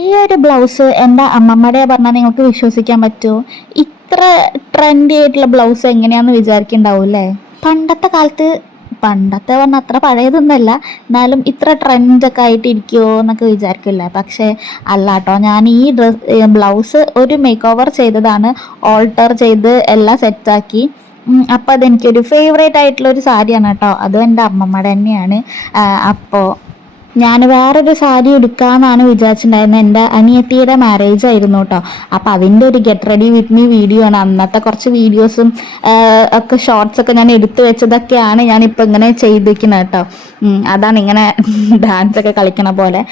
ഈ ഒരു ബ്ലൗസ് എൻ്റെ അമ്മമ്മയുടെ പറഞ്ഞാൽ നിങ്ങൾക്ക് വിശ്വസിക്കാൻ പറ്റുമോ? ഇത്ര ട്രെൻഡി ആയിട്ടുള്ള ബ്ലൗസ് എങ്ങനെയാണെന്ന് വിചാരിക്കുന്നുണ്ടാവും അല്ലേ? പണ്ടത്തെ കാലത്ത് പണ്ടത്തെ പറഞ്ഞാൽ അത്ര പഴയതൊന്നുമല്ല, എന്നാലും ഇത്ര ട്രെൻഡൊക്കെ ആയിട്ട് ഇരിക്കുമോ എന്നൊക്കെ വിചാരിക്കില്ല. പക്ഷേ അല്ല കേട്ടോ, ഞാൻ ഈ ബ്ലൗസ് ഒരു മേക്ക് ഓവർ ചെയ്തതാണ്, ഓൾട്ടർ ചെയ്ത് എല്ലാം സെറ്റാക്കി. അപ്പോൾ അതെനിക്കൊരു ഫേവറേറ്റ് ആയിട്ടുള്ള ഒരു സാരിയാണ് കേട്ടോ. അതും എൻ്റെ അമ്മമ്മയുടെ തന്നെയാണ്. അപ്പോൾ ഞാൻ വേറൊരു സാരി എടുക്കാമെന്നാണ് വിചാരിച്ചിട്ടുണ്ടായിരുന്നത്. എൻ്റെ അനിയത്തിയുടെ മാരേജ് ആയിരുന്നു കേട്ടോ. അപ്പോൾ അതിൻ്റെ ഒരു get ready with me video ആണ്. അന്നത്തെ കുറച്ച് വീഡിയോസും ഒക്കെ ഷോർട്സ് ഒക്കെ ഞാൻ എടുത്തു വെച്ചതൊക്കെയാണ് ഞാനിപ്പോൾ ഇങ്ങനെ ചെയ്തിരിക്കുന്നത് കേട്ടോ. അതാണ് ഇങ്ങനെ ഡാൻസ് ഒക്കെ കളിക്കണ പോലെ.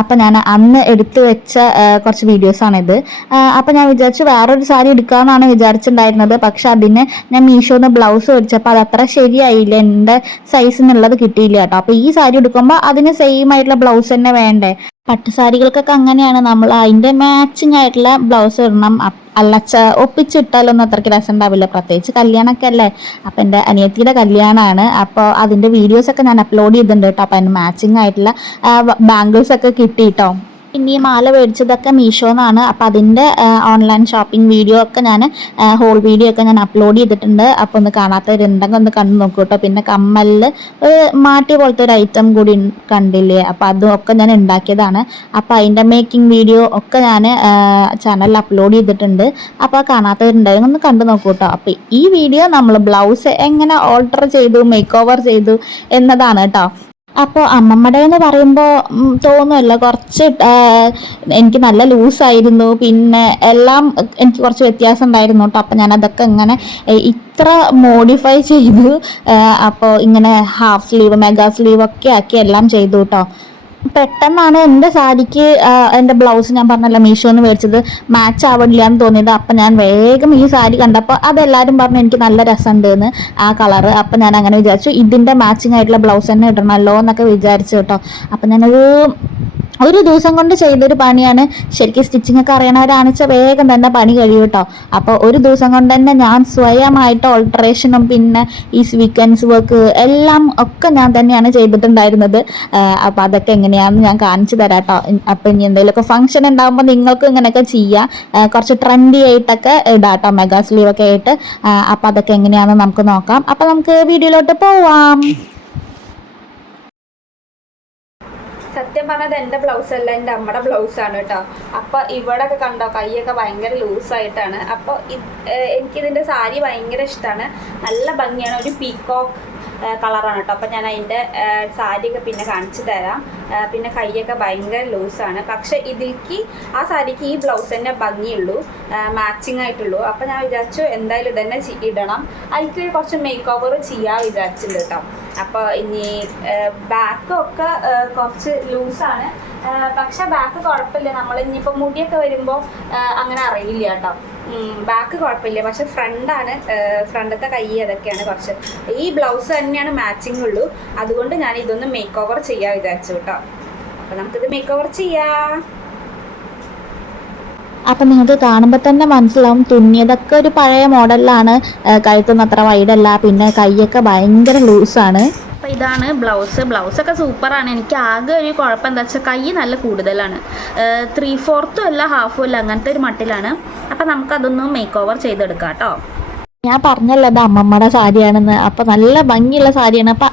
അപ്പം ഞാൻ അന്ന് എടുത്തു വെച്ച കുറച്ച് വീഡിയോസാണിത്. അപ്പം ഞാൻ വിചാരിച്ചു വേറൊരു സാരി എടുക്കാമെന്നാണ് വിചാരിച്ചിട്ടുണ്ടായിരുന്നത്. പക്ഷെ അതിന് ഞാൻ മീഷോന്ന് ബ്ലൗസ് മേടിച്ചപ്പോൾ അത് അത്ര ശരിയായില്ല, എൻ്റെ സൈസിനുള്ളത് കിട്ടിയില്ല കേട്ടോ. അപ്പോൾ ഈ സാരി എടുക്കുമ്പോൾ അതിന് സെയിം ആയിട്ടുള്ള ബ്ലൗസ് തന്നെ വേണ്ടേ? പട്ടുസാരികൾക്കൊക്കെ അങ്ങനെയാണ്, നമ്മൾ അതിൻ്റെ മാച്ചിങ് ആയിട്ടുള്ള ബ്ലൗസ് ഇടണം. അല്ലച്ച ഒപ്പിച്ചിട്ടാലൊന്നും അത്രയ്ക്ക് രസം ഉണ്ടാവില്ല, പ്രത്യേകിച്ച് കല്യാണമൊക്കെ അല്ലേ. അപ്പം എൻ്റെ അനിയത്തിയുടെ കല്യാണമാണ്. അപ്പോൾ അതിൻ്റെ വീഡിയോസൊക്കെ ഞാൻ അപ്ലോഡ് ചെയ്തിട്ടുണ്ട് കേട്ടോ. അപ്പം അതിന് മാച്ചിങ് ആയിട്ടുള്ള ബാംഗിൾസ് ഒക്കെ കിട്ടി കേട്ടോ. പിന്നെ ഈ മാല മേടിച്ചതൊക്കെ മീഷോന്നാണ്. അപ്പോൾ അതിൻ്റെ ഓൺലൈൻ ഷോപ്പിംഗ് വീഡിയോ ഒക്കെ ഞാൻ ഹോൾ വീഡിയോ ഒക്കെ ഞാൻ അപ്ലോഡ് ചെയ്തിട്ടുണ്ട്. അപ്പോൾ ഒന്ന് കാണാത്തവരുണ്ടെങ്കിൽ ഒന്ന് കണ്ടു നോക്കൂ കേട്ടോ. പിന്നെ കമ്മലിൽ ഒരു മാറ്റി പോലത്തെ ഒരു ഐറ്റം കൂടി കണ്ടില്ലേ, അപ്പോൾ അതും ഒക്കെ ഞാൻ ഉണ്ടാക്കിയതാണ്. അപ്പോൾ അതിൻ്റെ മേക്കിംഗ് വീഡിയോ ഒക്കെ ഞാൻ ചാനലിൽ അപ്ലോഡ് ചെയ്തിട്ടുണ്ട്. അപ്പോൾ കാണാത്തവരുണ്ടെങ്കിൽ ഒന്ന് കണ്ടു നോക്കൂ കേട്ടോ. അപ്പോൾ ഈ വീഡിയോ നമ്മൾ ബ്ലൗസ് എങ്ങനെ ഓൾട്ടർ ചെയ്തു, മേക്ക് ഓവർ ചെയ്തു എന്നതാണ് കേട്ടോ. അപ്പോൾ അമ്മമ്മയുടെ എന്ന് പറയുമ്പോൾ തോന്നുമല്ലോ കുറച്ച് എനിക്ക് നല്ല ലൂസായിരുന്നു, പിന്നെ എല്ലാം എനിക്ക് കുറച്ച് വ്യത്യാസം ഉണ്ടായിരുന്നു കേട്ടോ. അപ്പോൾ ഞാനതൊക്കെ ഇങ്ങനെ ഇത്ര മോഡിഫൈ ചെയ്തു. അപ്പോൾ ഇങ്ങനെ ഹാഫ് സ്ലീവ്, മെഗാ സ്ലീവ് ഒക്കെ ആക്കി എല്ലാം ചെയ്തു കേട്ടോ. പെട്ടെന്നാണ് എൻ്റെ സാരിക്ക് എൻ്റെ ബ്ലൗസ് ഞാൻ പറഞ്ഞല്ലോ മീഷോന്ന് മേടിച്ചത് മാച്ച് ആവണില്ല എന്ന് തോന്നിയത്. അപ്പം ഞാൻ വേഗം ഈ സാരി കണ്ടപ്പോൾ അതെല്ലാവരും പറഞ്ഞു എനിക്ക് നല്ല രസമുണ്ട് എന്ന് ആ കളറ്. അപ്പം ഞാൻ അങ്ങനെ വിചാരിച്ചു ഇതിൻ്റെ മാച്ചിങ് ആയിട്ടുള്ള ബ്ലൗസ് തന്നെ ഇടണമല്ലോ എന്നൊക്കെ വിചാരിച്ചു കേട്ടോ. അപ്പം ഒരു ദിവസം കൊണ്ട് ചെയ്തൊരു പണിയാണ്. ശരിക്കും സ്റ്റിച്ചിങ് ഒക്കെ അറിയണവരാണെന്ന് വേഗം തന്നെ പണി കഴിയും കേട്ടോ. അപ്പോൾ ഒരു ദിവസം കൊണ്ട് തന്നെ ഞാൻ സ്വയമായിട്ട് ഓൾട്ടറേഷനും പിന്നെ ഈ സ്വീക്വൻസ് വർക്ക് എല്ലാം ഒക്കെ ഞാൻ തന്നെയാണ് ചെയ്തിട്ടുണ്ടായിരുന്നത്. അപ്പോൾ അതൊക്കെ എങ്ങനെയാണെന്ന് ഞാൻ കാണിച്ചു തരാം കേട്ടോ. അപ്പോൾ ഇനി എന്തെങ്കിലുമൊക്കെ ഫംഗ്ഷൻ ഉണ്ടാകുമ്പോൾ നിങ്ങൾക്കും ഇങ്ങനെയൊക്കെ ചെയ്യാം. കുറച്ച് ട്രെൻഡി ആയിട്ടൊക്കെ ഇടാം കേട്ടോ, മെഗാ സ്ലീവ് ഒക്കെ ആയിട്ട്. അപ്പോൾ അതൊക്കെ എങ്ങനെയാണെന്ന് നമുക്ക് നോക്കാം. അപ്പോൾ നമുക്ക് വീഡിയോയിലോട്ട് പോവാം. സത്യം പറഞ്ഞത് എൻ്റെ ബ്ലൗസ് അല്ല, എൻ്റെ അമ്മയുടെ ബ്ലൗസാണ് കേട്ടോ. അപ്പോൾ ഇവിടെ ഒക്കെ കണ്ടോ, കൈയൊക്കെ ഭയങ്കര ലൂസായിട്ടാണ്. അപ്പോൾ എനിക്കിതിൻ്റെ സാരി ഭയങ്കര ഇഷ്ടമാണ്, നല്ല ഭംഗിയാണ്, ഒരു പീക്കോക്ക് കളറാണ് കേട്ടോ. അപ്പോൾ ഞാൻ അതിൻ്റെ സാരിയൊക്കെ പിന്നെ കാണിച്ചു തരാം. പിന്നെ കൈയൊക്കെ ഭയങ്കര ലൂസാണ്. പക്ഷേ ഇതിലേക്ക് ആ സാരിക്ക് ഈ ബ്ലൗസ് തന്നെ ഭംഗിയുള്ളൂ, മാച്ചിങ് ആയിട്ടുള്ളൂ. അപ്പോൾ ഞാൻ വിചാരിച്ചു എന്തായാലും ഇതന്നെ ഇടണം. അതിലേക്ക് കുറച്ച് മേക്ക് ഓവർ ചെയ്യാൻ വിചാരിച്ചിട്ടുണ്ട് കേട്ടോ. അപ്പോൾ ഇനി ബാക്കൊക്കെ കുറച്ച് ലൂസാണ്, പക്ഷെ ബാക്ക് കുഴപ്പമില്ല. നമ്മൾ ഇനിയിപ്പോൾ മുടിയൊക്കെ വരുമ്പോൾ അങ്ങനെ അറിയില്ല കേട്ടോ. ബാക്ക് കുഴപ്പമില്ല, പക്ഷെ ഫ്രണ്ടത്തെ കൈ അതൊക്കെയാണ് കുറച്ച്. ഈ ബ്ലൗസ് തന്നെയാണ് മാച്ചിങ് ഉള്ളൂ, അതുകൊണ്ട് ഞാൻ ഇതൊന്ന് മേക്ക് ഓവർ ചെയ്യാൻ വിചാരിച്ചു കേട്ടോ. അപ്പം നമുക്കിത് മേക്ക് ഓവർ ചെയ്യാം. അപ്പം നിങ്ങൾക്ക് കാണുമ്പോൾ തന്നെ മനസ്സിലാവും തുന്നിയതൊക്കെ ഒരു പഴയ മോഡലിലാണ്. കഴുത്തൊന്നും അത്ര വൈഡല്ല, പിന്നെ കൈയൊക്കെ ഭയങ്കര ലൂസാണ്. അപ്പോൾ ഇതാണ് ബ്ലൗസൊക്കെ സൂപ്പറാണ്. എനിക്ക് ആകെ ഒരു കുഴപ്പം എന്താ വെച്ചാൽ കൈ നല്ല കൂടുതലാണ്, 3/4 അല്ല 1/2 അല്ല, അങ്ങനത്തെ ഒരു മട്ടിലാണ്. അപ്പം നമുക്കതൊന്ന് മേക്ക് ഓവർ ചെയ്തെടുക്കാം കേട്ടോ. ഞാൻ പറഞ്ഞല്ലോ അത് അമ്മമ്മയുടെ സാരിയാണെന്ന്. അപ്പോൾ നല്ല ഭംഗിയുള്ള സാരിയാണ്. അപ്പം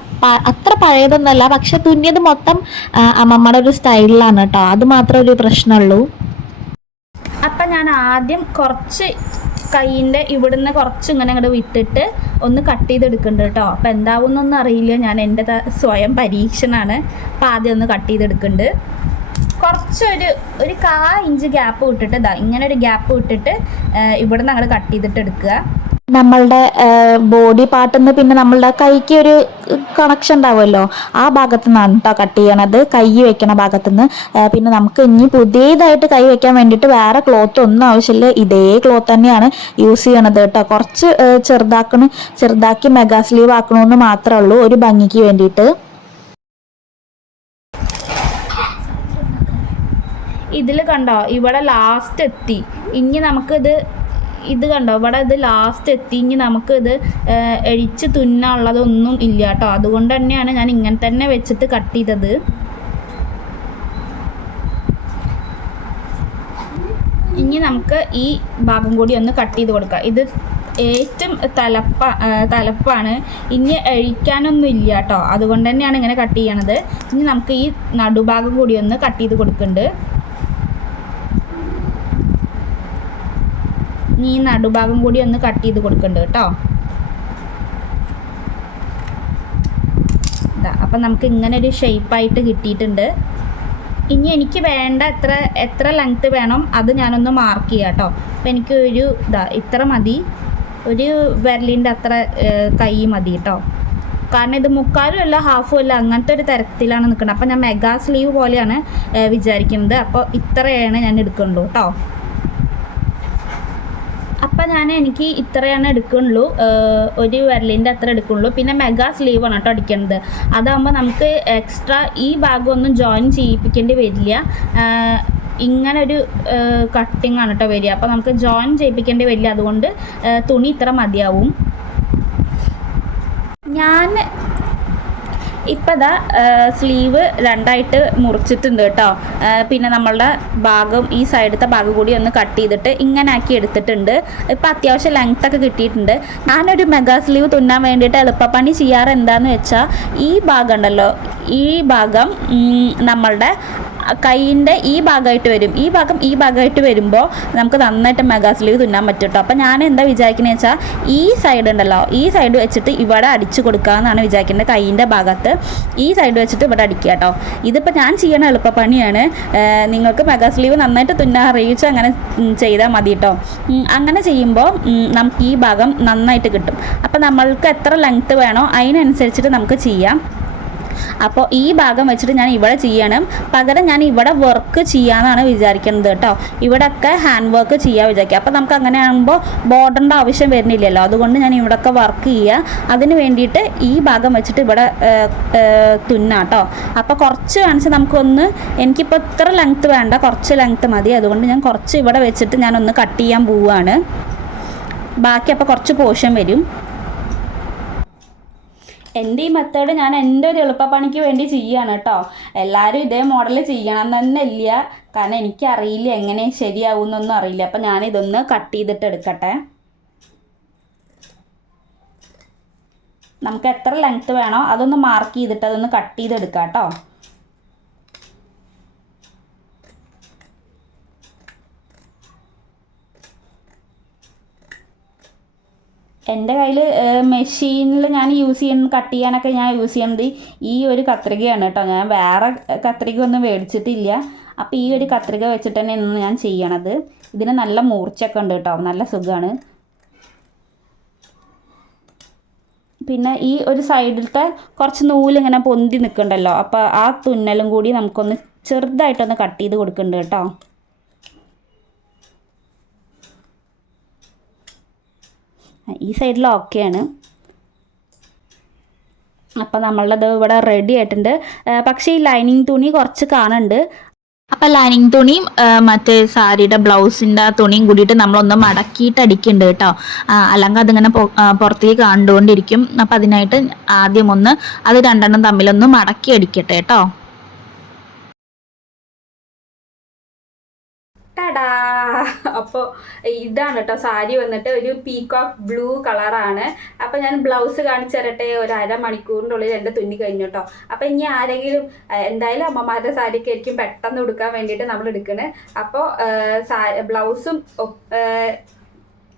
അത്ര പഴയതൊന്നുമല്ല, പക്ഷെ തുന്നിയത് മൊത്തം അമ്മമ്മയുടെ ഒരു സ്റ്റൈലിലാണ് കേട്ടോ. അത് മാത്രമേ ഒരു പ്രശ്നമുള്ളൂ. അപ്പം ഞാൻ ആദ്യം കുറച്ച് കൈയിൻ്റെ ഇവിടുന്ന് കുറച്ച് ഇങ്ങനെ അങ്ങോട്ട് വിട്ടിട്ട് ഒന്ന് കട്ട് ചെയ്തെടുക്കുന്നുണ്ട് കേട്ടോ. അപ്പോൾ എന്താവുന്നൊന്നും അറിയില്ല, ഞാൻ എൻ്റെ സ്വയം പരീക്ഷണമാണ്. അപ്പോൾ ആദ്യം ഒന്ന് കട്ട് ചെയ്തെടുക്കുന്നുണ്ട്. കുറച്ചൊരു 1/4 ഇഞ്ച് ഗ്യാപ്പ് വിട്ടിട്ട് ഇങ്ങനെ ഒരു ഗ്യാപ്പ് വിട്ടിട്ട് ഇവിടുന്ന് അങ്ങോട്ട് കട്ട് ചെയ്തിട്ട് എടുക്കുക. നമ്മളുടെ ബോഡി പാർട്ടിൽ നിന്ന് പിന്നെ നമ്മളുടെ കൈക്ക് ഒരു കണക്ഷൻ ഉണ്ടാവുമല്ലോ, ആ ഭാഗത്തു നിന്നാണ് കേട്ടോ കട്ട് ചെയ്യണത്, കൈ വെക്കണ ഭാഗത്തുനിന്ന്. പിന്നെ നമുക്ക് ഇനി പുതിയതായിട്ട് കൈ വെക്കാൻ വേണ്ടിയിട്ട് വേറെ ക്ലോത്ത് ഒന്നും ആവശ്യമില്ല, ഇതേ ക്ലോത്ത് തന്നെയാണ് യൂസ് ചെയ്യണത് കേട്ടോ. കുറച്ച് ചെറുതാക്കി മെഗാ സ്ലീവ് ആക്കണമെന്ന് മാത്രമേ ഉള്ളൂ, ഒരു ഭംഗിക്ക് വേണ്ടിയിട്ട്. ഇതിൽ കണ്ടോ ഇവിടെ ലാസ്റ്റ് എത്തി. ഇനി നമുക്കിത് കണ്ടോ ഇവിടെ ഇത് ലാസ്റ്റ് എത്തി. ഇനി നമുക്കിത് എഴിച്ച് തുന്നാനുള്ളതൊന്നും ഇല്ല കേട്ടോ. അതുകൊണ്ട് തന്നെയാണ് ഞാൻ ഇങ്ങനെ തന്നെ വെച്ചിട്ട് കട്ട് ചെയ്തത്. ഇനി നമുക്ക് ഈ ഭാഗം കൂടി ഒന്ന് കട്ട് ചെയ്ത് കൊടുക്കാം. ഇത് ഏറ്റവും തലപ്പാണ്, ഇനി അഴിക്കാനൊന്നും ഇല്ല കേട്ടോ, അതുകൊണ്ട് തന്നെയാണ് ഇങ്ങനെ കട്ട് ചെയ്യണത്. ഇനി നമുക്ക് ഈ നടുഭാഗം കൂടി ഒന്ന് കട്ട് ചെയ്ത് കൊടുക്കുന്നുണ്ട്. ഇനി ഈ നടുഭാഗം കൂടി ഒന്ന് കട്ട് ചെയ്ത് കൊടുക്കുന്നുണ്ട് കേട്ടോ. അപ്പം നമുക്ക് ഇങ്ങനെ ഒരു ഷേപ്പായിട്ട് കിട്ടിയിട്ടുണ്ട്. ഇനി എനിക്ക് വേണ്ട എത്ര ലെങ്ത്ത് വേണം അത് ഞാനൊന്ന് മാർക്ക് ചെയ്യാം കേട്ടോ. അപ്പം എനിക്ക് ഇത്ര മതി, ഒരു വിരലിൻ്റെ അത്ര കൈ മതി കേട്ടോ. കാരണം ഇത് മുക്കാലും അല്ല ഹാഫും അല്ല, അങ്ങനത്തെ ഒരു തരത്തിലാണ് നിൽക്കുന്നത്. അപ്പം ഞാൻ മെഗാ സ്ലീവ് പോലെയാണ് വിചാരിക്കുന്നത്. അപ്പോൾ ഇത്രയാണ് ഞാൻ എടുക്കുന്നുള്ളൂ കേട്ടോ. അപ്പം എനിക്ക് ഇത്രയാണ് എടുക്കുന്നുള്ളൂ, ഒരു വിരലിൻ്റെ അത്ര എടുക്കുന്നുള്ളൂ. പിന്നെ മെഗാ സ്ലീവാണ് കേട്ടോ അടിക്കേണ്ടത്. അതാകുമ്പോൾ നമുക്ക് എക്സ്ട്രാ ഈ ഭാഗമൊന്നും ജോയിൻ ചെയ്യിപ്പിക്കേണ്ടി വരില്ല. ഇങ്ങനെ ഒരു കട്ടിങ് ആണ് കേട്ടോ വരിക. അപ്പോൾ നമുക്ക് ജോയിൻ ചെയ്യിപ്പിക്കേണ്ടി വരില്ല, അതുകൊണ്ട് തുണി ഇത്ര മതിയാവും. ഞാൻ ഇപ്പം സ്ലീവ് രണ്ടായിട്ട് മുറിച്ചിട്ടുണ്ട് കേട്ടോ. പിന്നെ നമ്മളുടെ ഭാഗം, ഈ സൈഡത്തെ ഭാഗം കൂടി ഒന്ന് കട്ട് ചെയ്തിട്ട് ഇങ്ങനെ ആക്കി എടുത്തിട്ടുണ്ട്. ഇപ്പം അത്യാവശ്യം ലെങ്ത്തൊക്കെ കിട്ടിയിട്ടുണ്ട്. ഞാനൊരു മെഗാ സ്ലീവ് തുന്നാൻ വേണ്ടിയിട്ട് എളുപ്പപ്പണി ചെയ്യാറ് എന്താണെന്ന് വെച്ചാൽ, ഈ ഭാഗം ഉണ്ടല്ലോ, ഈ ഭാഗം നമ്മളുടെ കൈയിൻ്റെ ഈ ഭാഗമായിട്ട് വരും, ഈ ഭാഗമായിട്ട് വരുമ്പോൾ നമുക്ക് നന്നായിട്ട് മെഗാ സ്ലീവ് തുന്നാൻ പറ്റും കേട്ടോ. അപ്പം ഞാൻ എന്താ വിചാരിക്കുന്നത് വെച്ചാൽ, ഈ സൈഡ് ഉണ്ടല്ലോ, ഈ സൈഡ് വെച്ചിട്ട് ഇവിടെ അടിച്ച് കൊടുക്കാമെന്നാണ് വിചാരിക്കുന്നത്. കൈയിൻ്റെ ഭാഗത്ത് ഈ സൈഡ് വെച്ചിട്ട് ഇവിടെ അടിക്കുക കേട്ടോ. ഇതിപ്പോൾ ഞാൻ ചെയ്യണ എളുപ്പപ്പണിയാണ്. നിങ്ങൾക്ക് മെഗാ സ്ലീവ് നന്നായിട്ട് തുന്നാൻ അറിയിച്ച് അങ്ങനെ ചെയ്താൽ മതി കേട്ടോ. അങ്ങനെ ചെയ്യുമ്പോൾ നമുക്ക് ഈ ഭാഗം നന്നായിട്ട് കിട്ടും. അപ്പോൾ നമ്മൾക്ക് എത്ര ലെങ്ത്ത് വേണോ അതിനനുസരിച്ചിട്ട് നമുക്ക് ചെയ്യാം. അപ്പോൾ ഈ ഭാഗം വെച്ചിട്ട് ഞാൻ ഇവിടെ ചെയ്യണം, പകരം ഞാൻ ഇവിടെ വർക്ക് ചെയ്യാമെന്നാണ് വിചാരിക്കുന്നത് കേട്ടോ. ഇവിടെയൊക്കെ ഹാൻഡ് വർക്ക് ചെയ്യാൻ വിചാരിക്കുക. അപ്പോൾ നമുക്ക് അങ്ങനെ ആകുമ്പോൾ ബോർഡറിൻ്റെ ആവശ്യം വരുന്നില്ലല്ലോ, അതുകൊണ്ട് ഞാൻ ഇവിടെയൊക്കെ വർക്ക് ചെയ്യുക. അതിന് വേണ്ടിയിട്ട് ഈ ഭാഗം വെച്ചിട്ട് ഇവിടെ തുന്നാം കേട്ടോ. അപ്പോൾ കുറച്ച് കാണിച്ച് നമുക്കൊന്ന്, എനിക്കിപ്പോൾ ഇത്ര ലെങ്ത്ത് വേണ്ട, കുറച്ച് ലെങ്ത്ത് മതി. അതുകൊണ്ട് ഞാൻ കുറച്ച് ഇവിടെ വെച്ചിട്ട് ഞാനൊന്ന് കട്ട് ചെയ്യാൻ പോവുകയാണ്. ബാക്കി അപ്പോൾ കുറച്ച് പോർഷൻ വരും. എൻ്റെ ഈ മെത്തേഡ് ഞാൻ എൻ്റെ ഒരു എളുപ്പപ്പണിക്ക് വേണ്ടി ചെയ്യുകയാണ് കേട്ടോ. എല്ലാവരും ഇതേ മോഡൽ ചെയ്യണം തന്നെ ഇല്ല, കാരണം എനിക്കറിയില്ല എങ്ങനെ ശരിയാവുമെന്നൊന്നും അറിയില്ല. അപ്പം ഞാനിതൊന്ന് കട്ട് ചെയ്തിട്ട് എടുക്കട്ടെ. നമുക്ക് എത്ര ലെങ്ത്ത് വേണോ അതൊന്ന് മാർക്ക് ചെയ്തിട്ട് അതൊന്ന് കട്ട് ചെയ്തെടുക്കാം കേട്ടോ. എൻ്റെ കയ്യിൽ മെഷീനിൽ ഞാൻ കട്ട് ചെയ്യാനൊക്കെ ഞാൻ യൂസ് ചെയ്യുന്നത് ഈ ഒരു കത്രികയാണ് കേട്ടോ. ഞാൻ വേറെ കത്രിക ഒന്നും മേടിച്ചിട്ടില്ല. അപ്പോൾ ഈ ഒരു കത്രിക വെച്ചിട്ട് തന്നെ ഇന്ന് ഞാൻ ചെയ്യണത്. ഇതിന് നല്ല മൂർച്ചയൊക്കെ ഉണ്ട് കേട്ടോ, നല്ല സുഖമാണ്. പിന്നെ ഈ ഒരു സൈഡിലത്തെ കുറച്ച് നൂലിങ്ങനെ പൊന്തി നിൽക്കണ്ടല്ലോ, അപ്പോൾ ആ തുന്നലും കൂടി നമുക്കൊന്ന് ചെറുതായിട്ടൊന്ന് കട്ട് ചെയ്ത് കൊടുക്കുന്നുണ്ട് കേട്ടോ. ഈ സൈഡിൽ ഓക്കെയാണ്. അപ്പോൾ നമ്മളുടെ ഇവിടെ റെഡി ആയിട്ടുണ്ട്. പക്ഷേ ഈ ലൈനിങ് തുണി കുറച്ച് കാണുന്നുണ്ട്. അപ്പോൾ ലൈനിങ് തുണിയും മറ്റേ സാരിയുടെ ബ്ലൗസിൻ്റെ തുണിയും കൂടിയിട്ട് നമ്മളൊന്ന് മടക്കിയിട്ട് അടിക്കുന്നുണ്ട് കേട്ടോ. അല്ലെങ്കിൽ അതിങ്ങനെ പുറത്തേക്ക് കണ്ടുകൊണ്ടിരിക്കും. അപ്പോൾ അതിനായിട്ട് ആദ്യം ഒന്ന് അത് രണ്ടെണ്ണം തമ്മിലൊന്ന് മടക്കി അടിക്കട്ടെ കേട്ടോ. അപ്പോൾ ഇതാണ് കേട്ടോ സാരി വന്നിട്ട് ഒരു പീകോക്ക് ബ്ലൂ കളറാണ്. അപ്പോൾ ഞാൻ ബ്ലൗസ് കാണിച്ചു തരട്ടെ. ഒരു അരമണിക്കൂറിൻ്റെ ഉള്ളിൽ എൻ്റെ തുന്നി കഴിഞ്ഞു കേട്ടോ. അപ്പോൾ ഇനി ആരെങ്കിലും, എന്തായാലും അമ്മമാരുടെ സാരിയൊക്കെ ആയിരിക്കും പെട്ടെന്ന് എടുക്കാൻ വേണ്ടിയിട്ട് നമ്മൾ എടുക്കണേ. അപ്പോൾ ബ്ലൗസും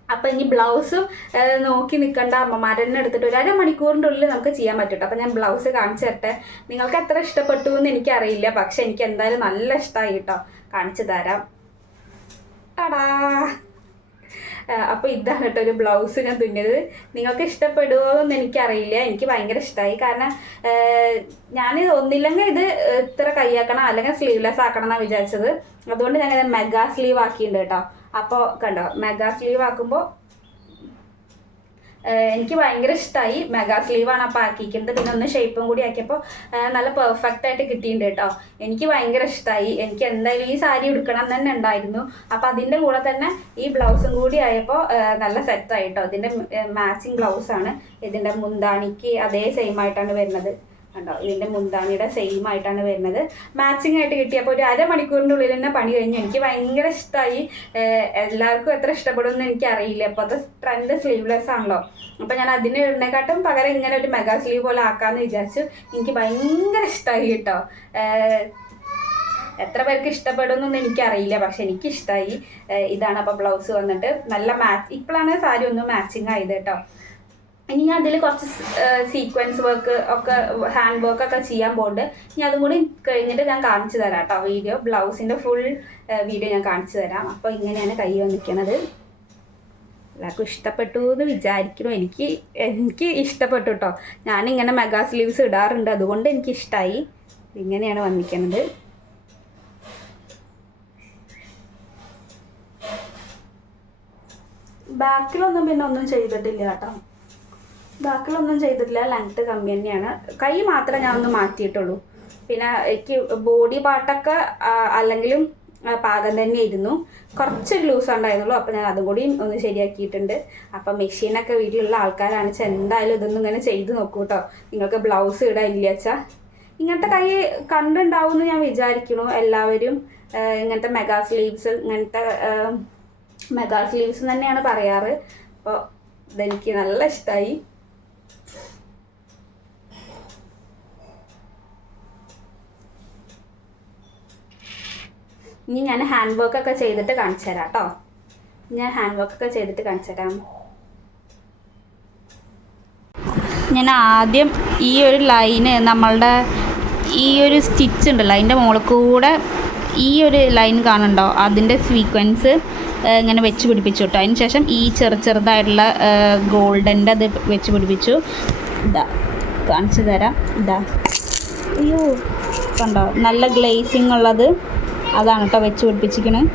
അപ്പം ഇനി ബ്ലൗസും നോക്കി നിൽക്കേണ്ട, അമ്മമാരെന്നെ എടുത്തിട്ട് ഒരു അരമണിക്കൂറിൻ്റെ ഉള്ളിൽ നമുക്ക് ചെയ്യാൻ പറ്റും. അപ്പം ഞാൻ ബ്ലൗസ് കാണിച്ചു തരട്ടെ. നിങ്ങൾക്ക് എത്ര ഇഷ്ടപ്പെട്ടു എന്ന് എനിക്കറിയില്ല, പക്ഷെ എനിക്ക് എന്തായാലും നല്ല ഇഷ്ടമായി കേട്ടോ. കാണിച്ചു തരാം. ടാടാ. അപ്പോൾ ഇതാണ് കേട്ടോ ഒരു ബ്ലൗസ് ഞാൻ തുന്നിയത്. നിങ്ങൾക്ക് ഇഷ്ടപ്പെടുമോ എന്ന് എനിക്കറിയില്ല, എനിക്ക് ഭയങ്കര ഇഷ്ടമായി. കാരണം ഞാൻ ഒന്നില്ലെങ്കിൽ ഇത് ഇത്ര കൈയാക്കണം, അല്ലെങ്കിൽ സ്ലീവ്ലെസ് ആക്കണം എന്നാണ് വിചാരിച്ചത്. അതുകൊണ്ട് ഞാൻ മെഗാ സ്ലീവ് ആക്കിയിട്ടുണ്ട് കേട്ടോ. അപ്പോൾ കണ്ടോ, മെഗാ സ്ലീവ് ആക്കുമ്പോൾ എനിക്ക് ഭയങ്കര ഇഷ്ടമായി. മെഗാ സ്ലീവാണ് അപ്പോൾ ആക്കിയിരിക്കുന്നത്. പിന്നെ ഒന്ന് ഷേപ്പും കൂടി ആക്കിയപ്പോൾ നല്ല പെർഫെക്റ്റ് ആയിട്ട് കിട്ടിയിട്ടുണ്ട് കേട്ടോ. എനിക്ക് ഭയങ്കര ഇഷ്ടമായി. എനിക്ക് എന്തായാലും ഈ സാരി ഉടുക്കണം തന്നെ ഉണ്ടായിരുന്നു. അപ്പോൾ അതിൻ്റെ കൂടെ തന്നെ ഈ ബ്ലൗസും കൂടി ആയപ്പോൾ നല്ല സെറ്റായി കേട്ടോ. ഇതിൻ്റെ മാച്ചിങ് ബ്ലൗസാണ്. ഇതിൻ്റെ മുന്താണിക്ക് അതേ സെയിം ആയിട്ടാണ് വരുന്നത്. കണ്ടോ, ഇതിൻ്റെ മുന്താണിയുടെ സെയിം ആയിട്ടാണ് വരുന്നത്. മാച്ചിങ് ആയിട്ട് കിട്ടിയപ്പോൾ ഒരു അരമണിക്കൂറിൻ്റെ ഉള്ളിൽ തന്നെ പണി കഴിഞ്ഞു. എനിക്ക് ഭയങ്കര ഇഷ്ടമായി. എല്ലാവർക്കും എത്ര ഇഷ്ടപ്പെടുമെന്ന് എനിക്കറിയില്ല. ഇപ്പോഴത്തെ ട്രെൻഡ് സ്ലീവ്ലെസ് ആണല്ലോ. അപ്പോൾ ഞാൻ അതിന് ഇടുന്നേക്കാട്ടും പകരം ഇങ്ങനെ ഒരു മെഗാ സ്ലീവ് പോലെ ആക്കാമെന്ന് വിചാരിച്ചു. എനിക്ക് ഭയങ്കര ഇഷ്ടമായി കേട്ടോ. എത്ര പേർക്ക് ഇഷ്ടപ്പെടുമെന്നൊന്നും എനിക്കറിയില്ല, പക്ഷെ എനിക്കിഷ്ടമായി. ഇതാണ് അപ്പോൾ ബ്ലൗസ് വന്നിട്ട് നല്ല ഇപ്പോഴാണ് സാരി ഒന്ന് മാച്ചിങ് ആയത് കേട്ടോ. ഇനി ഞാൻ അതിൽ കുറച്ച് സീക്വൻസ് വർക്ക് ഒക്കെ ഹാൻഡ് വർക്കൊക്കെ ചെയ്യാൻ പോകുന്നുണ്ട്. ഇനി അതും കൂടി കഴിഞ്ഞിട്ട് ഞാൻ കാണിച്ചു തരാം കേട്ടോ. വീഡിയോ ബ്ലൗസിൻ്റെ ഫുൾ വീഡിയോ ഞാൻ കാണിച്ചു തരാം. അപ്പോൾ ഇങ്ങനെയാണ് കൈ വന്നിരിക്കുന്നത്. എല്ലാവർക്കും ഇഷ്ടപ്പെട്ടു എന്ന് വിചാരിക്കുന്നു. എനിക്ക് ഇഷ്ടപ്പെട്ടു കേട്ടോ. ഞാനിങ്ങനെ മെഗാ സ്ലീവ്സ് ഇടാറുണ്ട്, അതുകൊണ്ട് എനിക്കിഷ്ടമായി. ഇങ്ങനെയാണ് വന്നിരിക്കുന്നത്. ബാക്കിലൊന്നും പിന്നെ ഒന്നും ചെയ്തിട്ടില്ല കേട്ടോ. ബാക്കിലൊന്നും ചെയ്തിട്ടില്ല. ലെങ്ത്ത് കമ്മി തന്നെയാണ്. കൈ മാത്രമേ ഞാൻ ഒന്ന് മാറ്റിയിട്ടുള്ളൂ. പിന്നെ എനിക്ക് ബോഡി പാർട്ടൊക്കെ അല്ലെങ്കിലും പാകം തന്നെ ഇരുന്നു. കുറച്ചൊരു ലൂസ് ഉണ്ടായിരുന്നുള്ളൂ. അപ്പോൾ ഞാൻ അതും കൂടി ഒന്ന് ശരിയാക്കിയിട്ടുണ്ട്. അപ്പം മെഷീനൊക്കെ വീട്ടിലുള്ള ആൾക്കാരാണ് വെച്ചാൽ എന്തായാലും ഇതൊന്നും ഇങ്ങനെ ചെയ്ത് നോക്കൂ കേട്ടോ. നിങ്ങൾക്ക് ബ്ലൗസ് ഇടാൻ ഇല്ല വെച്ചാൽ ഇങ്ങനത്തെ കൈ കണ്ടുണ്ടാവും എന്ന് ഞാൻ വിചാരിക്കുന്നു. എല്ലാവരും ഇങ്ങനത്തെ മെഗാ സ്ലീവ്സ് തന്നെയാണ് പറയാറ്. അപ്പോൾ ഇതെനിക്ക് നല്ല ഇഷ്ടമായി. ഇനി ഞാൻ ഹാൻഡ് വർക്കൊക്കെ ചെയ്തിട്ട് കാണിച്ചു തരാം കേട്ടോ. ഞാൻ ആദ്യം ഈ ഒരു ലൈന് നമ്മളുടെ ഈ ഒരു സ്റ്റിച്ച് ഉണ്ടല്ലോ, അതിൻ്റെ മുകളിൽ കൂടെ ഈ ഒരു ലൈൻ കാണുന്നുണ്ടോ, അതിൻ്റെ സീക്വൻസ് ഇങ്ങനെ വെച്ച് പിടിപ്പിച്ചു കേട്ടോ. അതിന് ശേഷം ഈ ചെറുതായിട്ടുള്ള ഗോൾഡൻ്റെ അത് വെച്ച് പിടിപ്പിച്ചു. ഇതാ കാണിച്ചു തരാം. ഇതാ, അയ്യോ കണ്ടോ, നല്ല ഗ്ലേസിങ് ഉള്ളത് അതാണ് കേട്ടോ വെച്ച് പിടിപ്പിച്ചിരിക്കുന്നത്.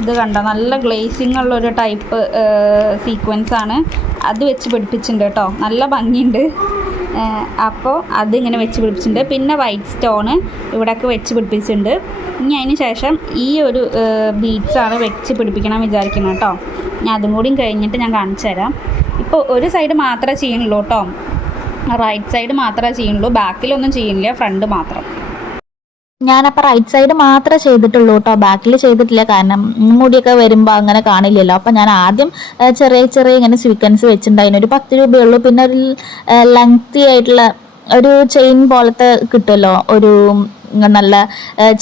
ഇത് കണ്ടോ, നല്ല ഗ്ലേസിങ് ഉള്ളൊരു ടൈപ്പ് സീക്വൻസാണ്. അത് വെച്ച് പിടിപ്പിച്ചിട്ടുണ്ട് കേട്ടോ. നല്ല ഭംഗിയുണ്ട്. അപ്പോൾ അതിങ്ങനെ വെച്ച് പിടിപ്പിച്ചിട്ടുണ്ട്. പിന്നെ വൈറ്റ് സ്റ്റോണ് ഇവിടെയൊക്കെ വെച്ച് പിടിപ്പിച്ചിട്ടുണ്ട്. ഇനി അതിന് ശേഷം ഈ ഒരു ബീഡ്സാണ് വെച്ച് പിടിപ്പിക്കണം വിചാരിക്കുന്നത് കേട്ടോ. ഞാൻ അതും കൂടി കഴിഞ്ഞിട്ട് ഞാൻ കാണിച്ചു തരാം. ഇപ്പോൾ ഒരു സൈഡ് മാത്രമേ ചെയ്യുന്നുള്ളൂ കേട്ടോ. റൈറ്റ് സൈഡ് മാത്രമേ ചെയ്യുന്നുള്ളൂ. ബാക്കിലൊന്നും ചെയ്യുന്നില്ല, ഫ്രണ്ട് മാത്രം. ഞാനപ്പോൾ റൈറ്റ് സൈഡ് മാത്രമേ ചെയ്തിട്ടുള്ളൂ കേട്ടോ. ബാക്കിൽ ചെയ്തിട്ടില്ല, കാരണം മുടിയൊക്കെ വരുമ്പോൾ അങ്ങനെ കാണില്ലല്ലോ. അപ്പം ഞാൻ ആദ്യം ചെറിയ ഇങ്ങനെ സ്വീക്വൻസ് വെച്ചിട്ടുണ്ട്. അതിനൊരു 10 രൂപയുള്ളൂ. പിന്നെ ഒരു ലെങ്തി ആയിട്ടുള്ള ഒരു ചെയിൻ പോലത്തെ കിട്ടുമല്ലോ, ഒരു നല്ല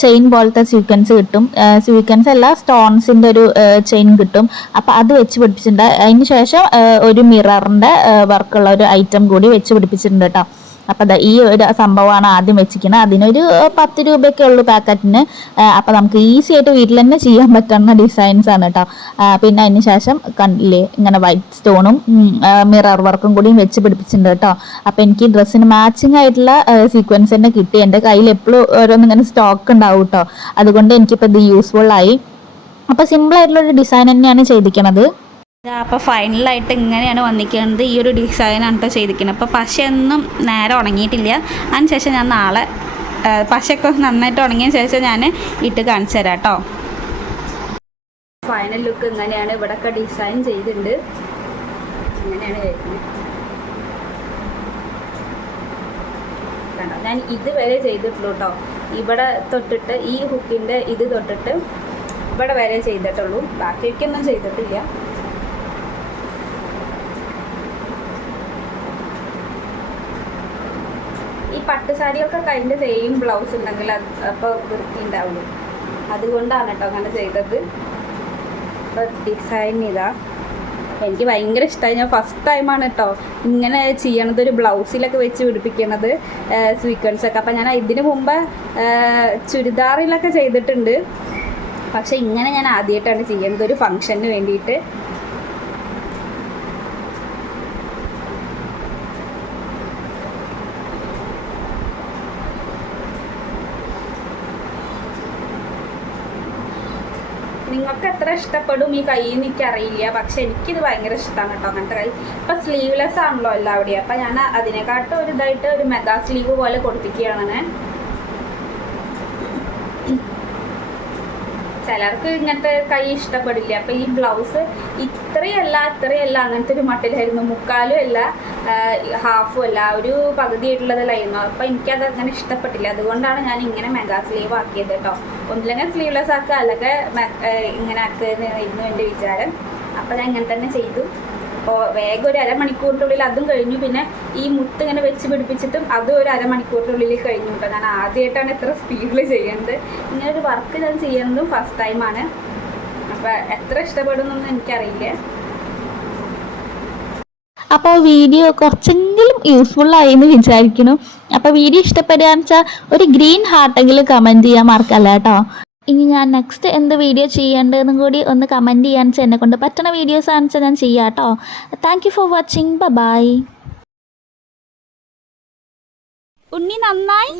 ചെയിൻ പോലത്തെ സ്വീക്വൻസ് കിട്ടും. സ്വീക്വൻസ് അല്ല, സ്റ്റോൺസിൻ്റെ ഒരു ചെയിൻ കിട്ടും. അപ്പോൾ അത് വെച്ച് പിടിപ്പിച്ചിട്ടുണ്ട്. അതിന് ശേഷം ഒരു മിററിൻ്റെ വർക്കുള്ള ഒരു ഐറ്റം കൂടി വെച്ച് പിടിപ്പിച്ചിട്ടുണ്ട് കേട്ടോ. അപ്പോൾ ഈ ഒരു സംഭവമാണ് ആദ്യം വെച്ചിരിക്കുന്നത്. അതിനൊരു 10 രൂപയൊക്കെ ഉള്ളൂ പാക്കറ്റിന്. അപ്പോൾ നമുക്ക് ഈസി ആയിട്ട് വീട്ടിൽ തന്നെ ചെയ്യാൻ പറ്റുന്ന ഡിസൈൻസ് ആണ് കേട്ടോ. പിന്നെ അതിന് ശേഷം കണ്ടില്ലേ, ഇങ്ങനെ വൈറ്റ് സ്റ്റോണും മിറർ വർക്കും കൂടിയും വെച്ച് പിടിപ്പിച്ചിട്ടുണ്ട് കേട്ടോ. അപ്പോൾ എനിക്ക് ഡ്രസ്സിന് മാച്ചിങ് ആയിട്ടുള്ള സീക്വൻസ് തന്നെ കിട്ടി. എൻ്റെ കയ്യിൽ എപ്പോഴും ഓരോന്നിങ്ങനെ സ്റ്റോക്ക് ഉണ്ടാവും കേട്ടോ. അതുകൊണ്ട് എനിക്കിപ്പോൾ ഇത് യൂസ്ഫുൾ ആയി. അപ്പോൾ സിമ്പിളായിട്ടുള്ളൊരു ഡിസൈൻ തന്നെയാണ് ചെയ്തിരിക്കുന്നത്. അപ്പോൾ ഫൈനലായിട്ട് ഇങ്ങനെയാണ് വന്നിരിക്കുന്നത്. ഈ ഒരു ഡിസൈനാണ് കേട്ടോ ചെയ്തിരിക്കുന്നത്. അപ്പോൾ പശയൊന്നും നേരെ ഉണങ്ങിയിട്ടില്ല. അതിന് ശേഷം ഞാൻ നാളെ പശയൊക്കെ നന്നായിട്ട് ഉണങ്ങിയ ശേഷം ഞാൻ ഇട്ട് കാണിച്ചു തരാം കേട്ടോ. ഫൈനൽ ലുക്ക് ഇങ്ങനെയാണ്. ഇവിടെയൊക്കെ ഡിസൈൻ ചെയ്തിട്ടുണ്ട്. ഇങ്ങനെയാണ് വരുന്നത് കണ്ടോ. ഞാൻ ഇതുവരെ ചെയ്തിട്ടുള്ളൂ കേട്ടോ. ഇവിടെ തൊട്ടിട്ട് ഈ ഹുക്കിൻ്റെ ഇത് തൊട്ടിട്ട് ഇവിടെ വരെ ചെയ്തിട്ടുള്ളൂ. ബാക്കിയൊക്കെയൊന്നും ചെയ്തിട്ടില്ല. ഈ പട്ട് സാരികൾക്കൊക്കെ അതിൻ്റെ സെയിം ബ്ലൗസ് ഉണ്ടെങ്കിൽ അപ്പോൾ വൃത്തി ഉണ്ടാവുള്ളൂ. അതുകൊണ്ടാണ് കേട്ടോ അങ്ങനെ ചെയ്തത്. അപ്പോൾ ഡിസൈൻ ഇതാ, എനിക്ക് ഭയങ്കര ഇഷ്ടമായി. ഞാൻ ഫസ്റ്റ് ടൈമാണ് കേട്ടോ ഇങ്ങനെ ചെയ്യണത്, ഒരു ബ്ലൗസിലൊക്കെ വെച്ച് പിടിപ്പിക്കണത് സ്വീക്വൻസൊക്കെ. അപ്പോൾ ഞാൻ ഇതിന് മുമ്പ് ചുരിദാറിലൊക്കെ ചെയ്തിട്ടുണ്ട്, പക്ഷെ ഇങ്ങനെ ഞാൻ ആദ്യമായിട്ടാണ് ചെയ്യുന്നത് ഒരു ഫംഗ്ഷന് വേണ്ടിയിട്ട്. നിങ്ങൾക്ക് എത്ര ഇഷ്ടപ്പെടും ഈ കൈ എനിക്കറിയില്ല, പക്ഷെ എനിക്കിത് ഭയങ്കര ഇഷ്ടമാണ് കേട്ടോ അങ്ങനത്തെ കൈ. ഇപ്പം സ്ലീവ്ലെസ് ആണല്ലോ എല്ലാവിടെയും. അപ്പം ഞാൻ അതിനെക്കാട്ടും ഒരു ഇതായിട്ട് ഒരു മെഗാ സ്ലീവ് പോലെ കൊടുത്തിരിക്കുകയാണ്. ചിലർക്ക് ഇങ്ങനത്തെ കൈ ഇഷ്ടപ്പെടില്ല. അപ്പം ഈ ബ്ലൗസ് ഇത്രയല്ല അങ്ങനത്തെ ഒരു മട്ടിലായിരുന്നു. മുക്കാലും അല്ല, ഹാഫും അല്ല, ഒരു പകുതിയായിട്ടുള്ളതിലായിരുന്നു. അപ്പം എനിക്കത് അങ്ങനെ ഇഷ്ടപ്പെട്ടില്ല. അതുകൊണ്ടാണ് ഞാൻ ഇങ്ങനെ മെഗാ സ്ലീവ് ആക്കിയത് കേട്ടോ. ഒന്നില്ലെങ്കിൽ സ്ലീവ്ലെസ് ആക്കുക, അല്ലെങ്കിൽ ഇങ്ങനെ ആക്കുന്നതായിരുന്നു എൻ്റെ വിചാരം. അപ്പം ഞാൻ ഇങ്ങനെ തന്നെ ചെയ്തു. അപ്പോൾ വേഗം ഒരു അരമണിക്കൂറിൻ്റെ ഉള്ളിൽ അതും കഴിഞ്ഞു. പിന്നെ ഈ മുത്ത് ഇങ്ങനെ വെച്ച് പിടിപ്പിച്ചിട്ടും അതും ഒരു അരമണിക്കൂറിൻ്റെ ഉള്ളിൽ കഴിഞ്ഞു കേട്ടോ. ഞാൻ ആദ്യമായിട്ടാണ് ഇത്ര സ്പീഡിൽ ചെയ്യുന്നത്. ഇങ്ങനൊരു വർക്ക് ഞാൻ ചെയ്യുന്നതും ഫസ്റ്റ് ടൈമാണ്. അപ്പോൾ എത്ര ഇഷ്ടപ്പെടുന്നൊന്നും എനിക്കറിയില്ല. അപ്പോൾ വീഡിയോ കുറച്ചെങ്കിലും യൂസ്ഫുള്ളായി എന്ന് വിചാരിക്കുന്നു. അപ്പോൾ വീഡിയോ ഇഷ്ടപ്പെടുകയെന്ന് വെച്ചാൽ ഒരു ഗ്രീൻ ഹാർട്ടെങ്കിലും കമൻറ്റ് ചെയ്യാൻ മറക്കല്ല കേട്ടോ. ഇനി ഞാൻ നെക്സ്റ്റ് എന്ത് വീഡിയോ ചെയ്യേണ്ടതെന്നും കൂടി ഒന്ന് കമൻറ്റ് ചെയ്യാന്ന് വെച്ചാൽ എന്നെക്കൊണ്ട് പറ്റുന്ന വീഡിയോസ് ആണെന്ന് വെച്ചാൽ ഞാൻ ചെയ്യാം കേട്ടോ. Thank you for watching. Bye. Unni നന്നായി.